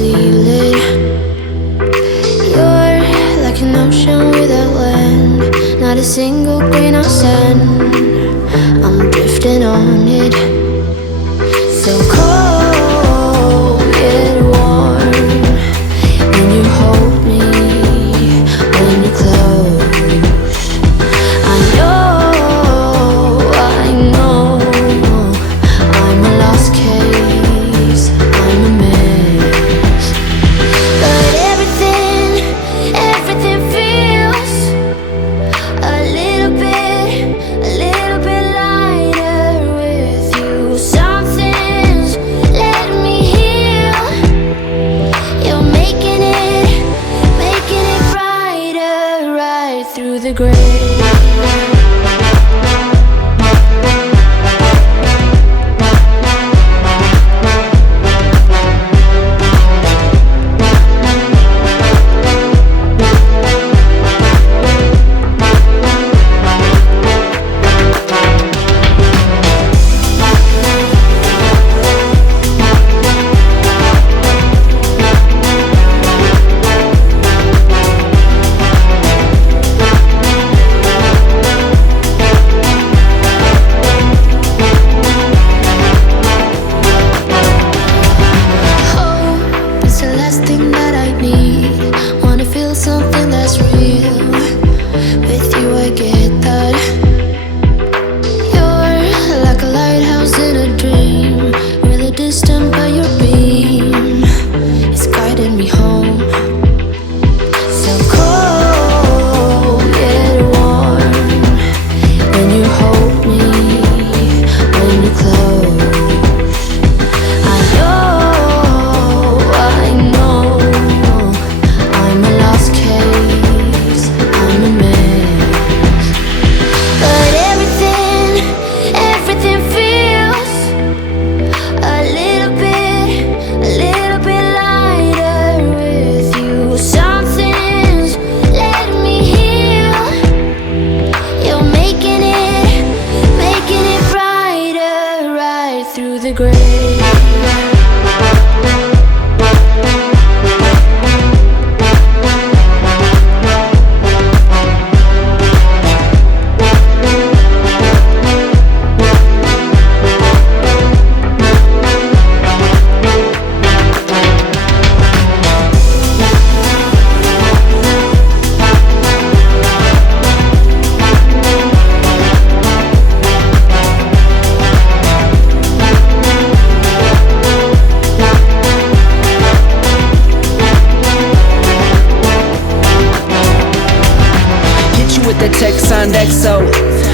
seal it. You're like an ocean without land, not a single grain of sand. I'm drifting on it. So cold yet warm when you hold me, when you close. I know I'm a lost case, I'm a mess. But everything feels a little bit lighter with you. Something's letting me heal. You're making it brighter right through the gray.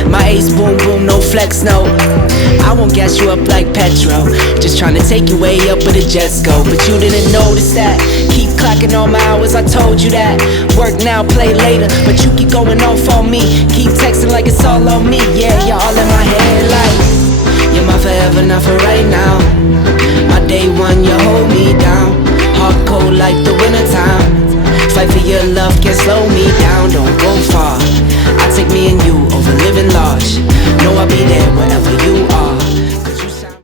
My ace boom boom, no flex, no. I won't gas you up like petrol. Just trying to take you way up where the jets go. But you didn't notice that. Keep clocking all my hours, I told you that. Work now, play later, but you keep going off on me. Keep texting like it's all on me. Yeah, you're all in my head like you're my forever, not for right now. My day one, you hold me down. Hard cold like the wintertime. Fight for your love, can't slow me down. Don't go far. I take me and you over living large. Know I'll be there wherever you